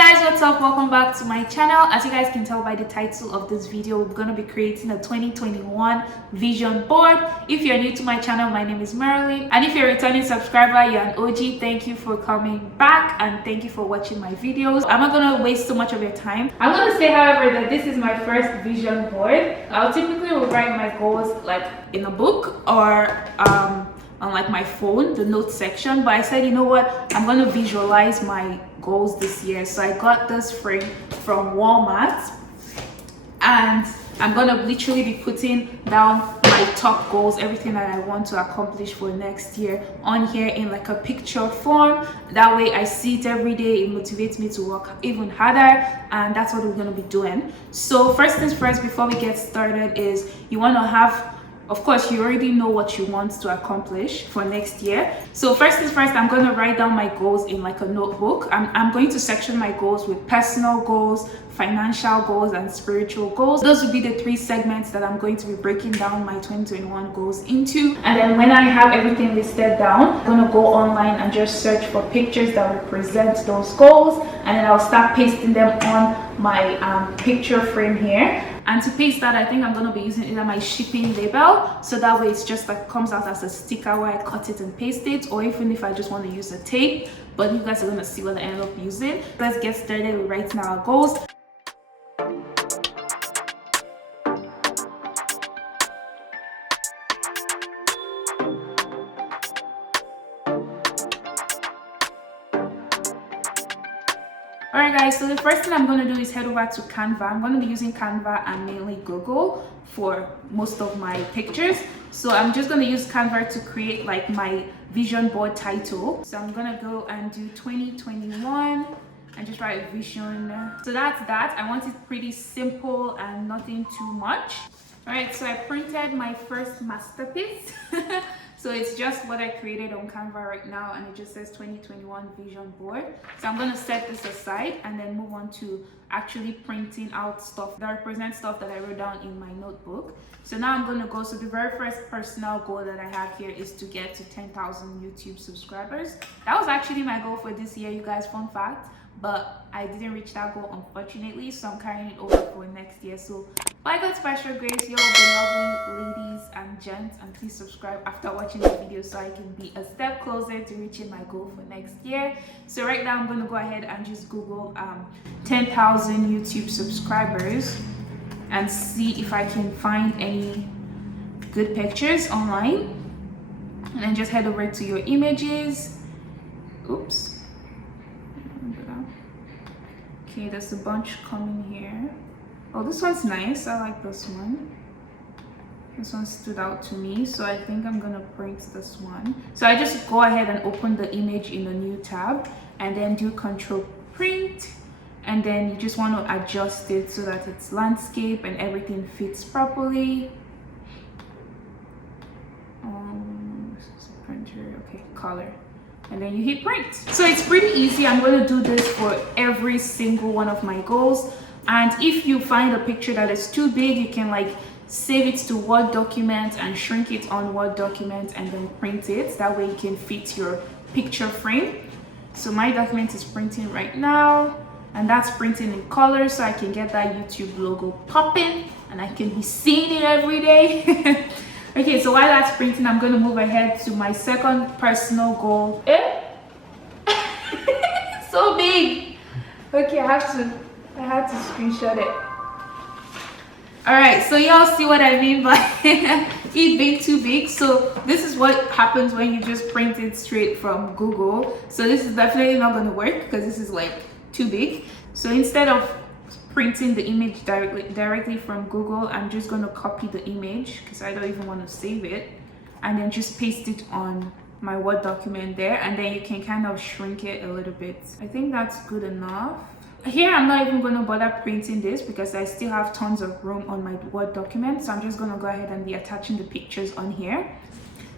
Guys, what's up? Welcome back to my channel. As you guys can tell by the title of this video, we're going to be creating a 2021 vision board. If you're new to my channel, my name is Marilyn, and if you're a returning subscriber, you're an OG. Thank you for coming back and thank you for watching my videos. I'm not going to waste so much of your time. I'm going to say, however, that this is my first vision board. I'll typically write my goals like in a book or on like my phone, the notes section, but I said, you know what, I'm gonna visualize my goals this year. So I got this frame from Walmart, and I'm gonna literally be putting down my top goals, everything that I want to accomplish for next year on here in like a picture form. That way I see it every day. It motivates me to work even harder, and that's what we're gonna be doing. So first things first, before we get started, is you want to have, of course, you already know what you want to accomplish for next year. So first things first, I'm going to write down my goals in like a notebook. I'm going to section my goals with personal goals, financial goals, and spiritual goals. Those will be the three segments that I'm going to be breaking down my 2021 goals into. And then when I have everything listed down, I'm going to go online and just search for pictures that represent those goals. And then I'll start pasting them on my picture frame here. And to paste that, I think I'm going to be using either my shipping label, so that way it's just like comes out as a sticker where I cut it and paste it, or even if I just want to use a tape. But you guys are going to see what I end up using. Let's get started with writing our goals. Alright guys, so the first thing I'm going to do is head over to Canva. I'm going to be using Canva and mainly Google for most of my pictures. So I'm just going to use Canva to create like my vision board title. So I'm going to go and do 2021 and just write a vision. So that's that. I want it pretty simple and nothing too much. Alright, so I printed my first masterpiece. So it's just what I created on Canva right now, and it just says 2021 vision board. So I'm going to set this aside and then move on to actually printing out stuff that represents stuff that I wrote down in my notebook. So now I'm going to go. So the very first personal goal that I have here is to get to 10,000 YouTube subscribers. That was actually my goal for this year, you guys, fun fact. But I didn't reach that goal, unfortunately, so I'm carrying it over for next year. So by God's special grace, you all be lovely ladies and gents, and please subscribe after watching the video so I can be a step closer to reaching my goal for next year. So right now I'm going to go ahead and just Google 10,000 YouTube subscribers and see if I can find any good pictures online, and then just head over to your images. Oops. Okay, there's a bunch coming here. Oh, this one's nice. I like this one. This one stood out to me, so I think I'm gonna print this one. So I just go ahead and open the image in a new tab and then do Control Print, and then you just want to adjust it so that it's landscape and everything fits properly. This is a printer. Okay, color. And then you hit print. So it's pretty easy. I'm going to do this for every single one of my goals. And if you find a picture that is too big, you can like save it to Word document and shrink it on Word document and then print it. That way it can fit your picture frame. So my document is printing right now, and that's printing in color, so I can get that YouTube logo popping and I can be seeing it every day. Okay, so while that's printing, I'm going to move ahead to my second personal goal. So big. Okay, I had to screenshot it. Alright, so y'all see what I mean by it being too big. So this is what happens when you just print it straight from Google. So this is definitely not going to work because this is like too big. So instead of printing the image directly from Google, I'm just going to copy the image because I don't even want to save it, and then just paste it on my Word document there, and then you can kind of shrink it a little bit. I think that's good enough. Here I'm not even going to bother printing this because I still have tons of room on my Word document, so I'm just going to go ahead and be attaching the pictures on here.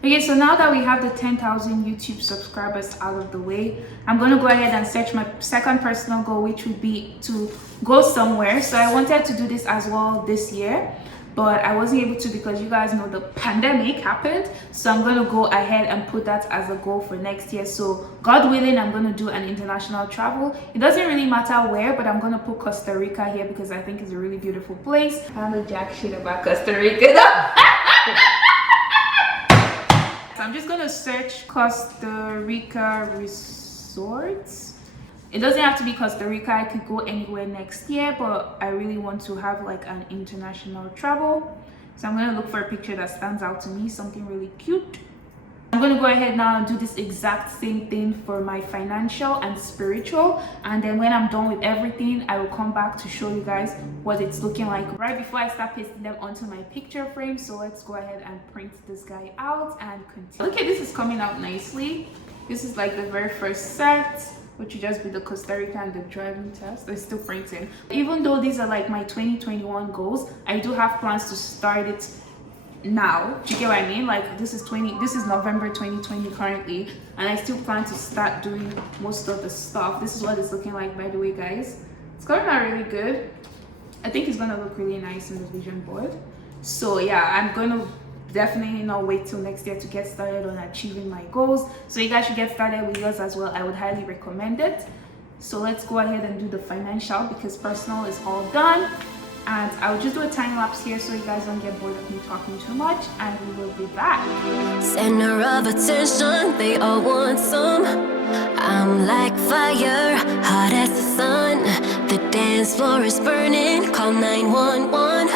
Okay, so now that we have the 10,000 YouTube subscribers out of the way, I'm going to go ahead and set my second personal goal, which would be to go somewhere. So I wanted to do this as well this year. but I wasn't able to because you guys know the pandemic happened. So I'm going to go ahead and put that as a goal for next year. So God willing, I'm going to do an international travel. It doesn't really matter where, but I'm going to put Costa Rica here because I think it's a really beautiful place. I don't know jack shit about Costa Rica. So I'm just going to search Costa Rica resorts. It doesn't have to be Costa Rica. I could go anywhere next year, but I really want to have like an international travel. So I'm gonna look for a picture that stands out to me, something really cute. I'm gonna go ahead now and do this exact same thing for my financial and spiritual. And then when I'm done with everything, I will come back to show you guys what it's looking like right before I start pasting them onto my picture frame. So let's go ahead and print this guy out and continue. Okay, this is coming out nicely. This is like the very first set, which would just be the Costa Rica and the driving test. They're still printing. Even though these are like my 2021 goals, I do have plans to start it now. Do you get what I mean? Like this is November 2020 currently, and I still plan to start doing most of the stuff. This is what it's looking like, by the way, guys. It's coming out really good. I think it's gonna look really nice in the vision board. So yeah, I'm gonna definitely not wait till next year to get started on achieving my goals. So you guys should get started with yours as well. I would highly recommend it. So let's go ahead and do the financial because personal is all done. And I'll just do a time lapse here so you guys don't get bored of me talking too much, and we will be back. Center of attention, they all want some. I'm like fire, hot as the sun. The dance floor is burning, call 911.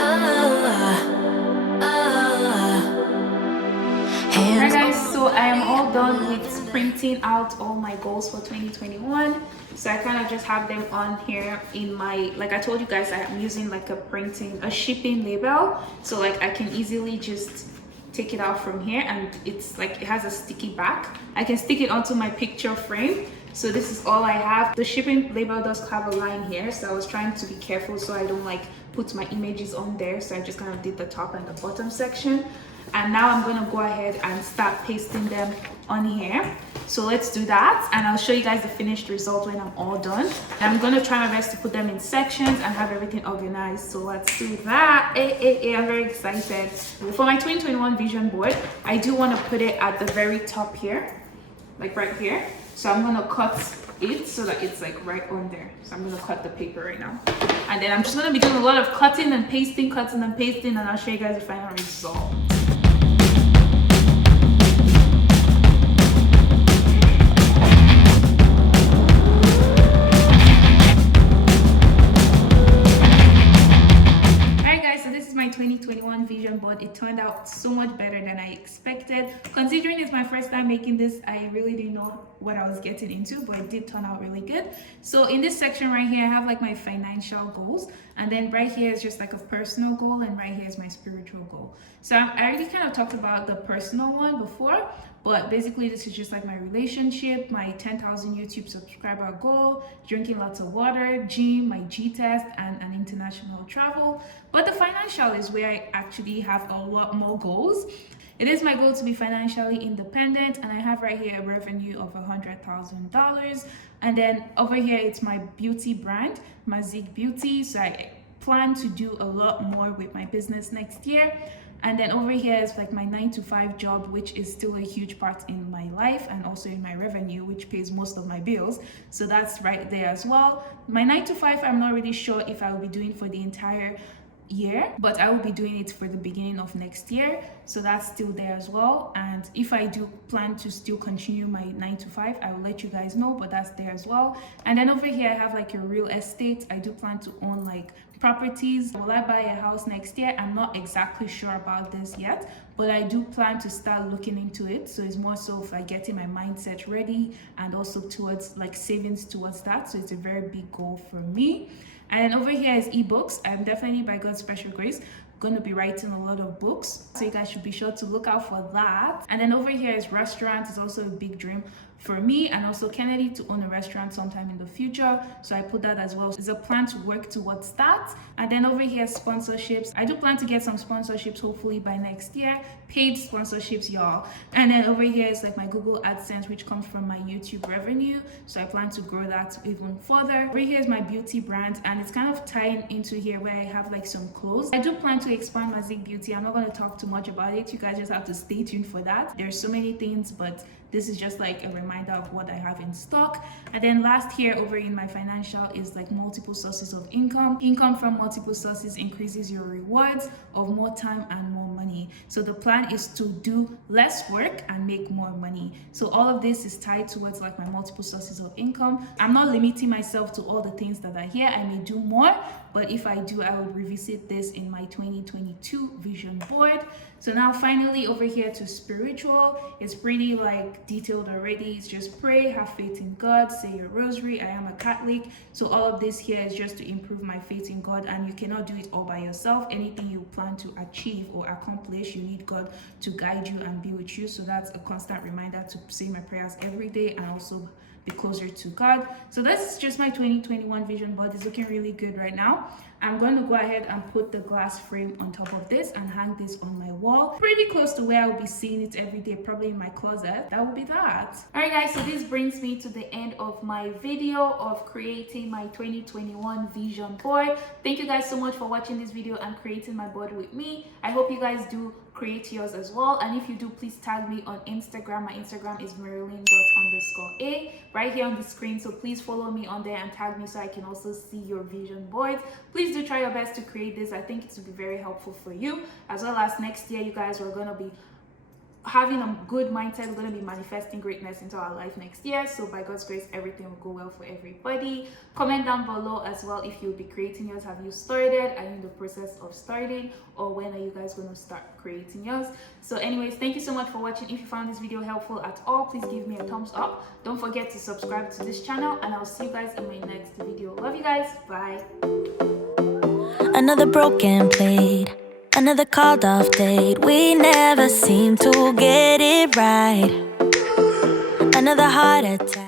Alright guys, so I am all done with printing out all my goals for 2021. So I kind of just have them on here in my, like I told you guys, I am using like a shipping label. So like I can easily just take it out from here, and it's like it has a sticky back. I can stick it onto my picture frame. So this is all I have. The shipping label does have a line here, so I was trying to be careful so I don't like put my images on there. So I just kind of did the top and the bottom section. And now I'm going to go ahead and start pasting them on here. So let's do that, and I'll show you guys the finished result when I'm all done. And I'm going to try my best to put them in sections and have everything organized. So let's do that. I'm very excited. For my 2021 vision board, I do want to put it at the very top here, like right here. So I'm going to cut it so that it's like right on there. So I'm going to cut the paper right now. And then I'm just going to be doing a lot of cutting and pasting, and I'll show you guys the final result. My 2021 vision board. It turned out so much better than I expected. Considering it's my first time making this, I really didn't know what I was getting into, but it did turn out really good. So in this section right here, I have like my financial goals, and then right here is just like a personal goal, and right here is my spiritual goal. So I already kind of talked about the personal one before, but basically this is just like my relationship, my 10,000 YouTube subscriber goal, drinking lots of water, gym, my G test, and an international travel. But the financial is where I actually have a lot more goals. It is my goal to be financially independent, and I have right here a revenue of $100,000. And then over here, it's my beauty brand, Mazik Beauty. So I plan to do a lot more with my business next year. And then over here is like my 9-to-5 job, which is still a huge part in my life and also in my revenue, which pays most of my bills. So that's right there as well. My 9-to-5, I'm not really sure if I will be doing for the entire year, but I will be doing it for the beginning of next year. So that's still there as well. And if I do plan to still continue my 9-to-5, I will let you guys know, but that's there as well. And then over here, I have like a real estate. I do plan to own like properties. Will I buy a house next year? I'm not exactly sure about this yet, but I do plan to start looking into it. So it's more so of like getting my mindset ready and also towards like savings towards that. So it's a very big goal for me. And then over here is ebooks. I'm definitely, by God's special grace, going to be writing a lot of books, so you guys should be sure to look out for that. And then over here is restaurants. It's also a big dream for me and also Kennedy to own a restaurant sometime in the future. So I put that as well. It's a plan to work towards that. And then over here, sponsorships. I do plan to get some sponsorships hopefully by next year. Paid sponsorships, y'all. And then over here is like my Google AdSense, which comes from my YouTube revenue. So I plan to grow that even further. Over here is my beauty brand, and it's kind of tying into here where I have like some clothes. I do plan to expand my Zik Beauty. I'm not going to talk too much about it. You guys just have to stay tuned for that. There's so many things, but this is just like a reminder of what I have in stock. And then last here over in my financial is like multiple sources of income. Income from multiple sources increases your rewards of more time and more money. So the plan is to do less work and make more money. So all of this is tied towards like my multiple sources of income. I'm not limiting myself to all the things that are here. I may do more, but if I do, I will revisit this in my 2022 vision board. So now finally over here to spiritual, it's pretty like detailed already. It's just pray, have faith in God, say your rosary. I am a Catholic, so all of this here is just to improve my faith in God, and you cannot do it all by yourself. Anything you plan to achieve or accomplish, you need God to guide you and be with you. So that's a constant reminder to say my prayers every day and also be closer to God. So that's just my 2021 vision board. It's looking really good right now. I'm going to go ahead and put the glass frame on top of this and hang this on my wall, pretty close to where I'll be seeing it every day, probably in my closet. That would be that. All right guys, so this brings me to the end of my video of creating my 2021 vision board. Thank you guys so much for watching this video and creating my board with me. I hope you guys do create yours as well, and if you do, please tag me on Instagram. My Instagram is marilyn._a right here on the screen, so please follow me on there and tag me so I can also see your vision boards. Please do try your best to create this. I think it will be very helpful for you, as well as next year you guys are going to be having a good mindset. We're going to be manifesting greatness into our life next year. So by God's grace, everything will go well for everybody. Comment down below as well if you'll be creating yours. Have you started? Are you in the process of starting? Or when are you guys going to start creating yours? So anyways, thank you so much for watching. If you found this video helpful at all, please give me a thumbs up. Don't forget to subscribe to this channel, and I'll see you guys in my next video. Love you guys. Bye. Another broken plate, another called off date. We never seem to get it right. Another heart attack.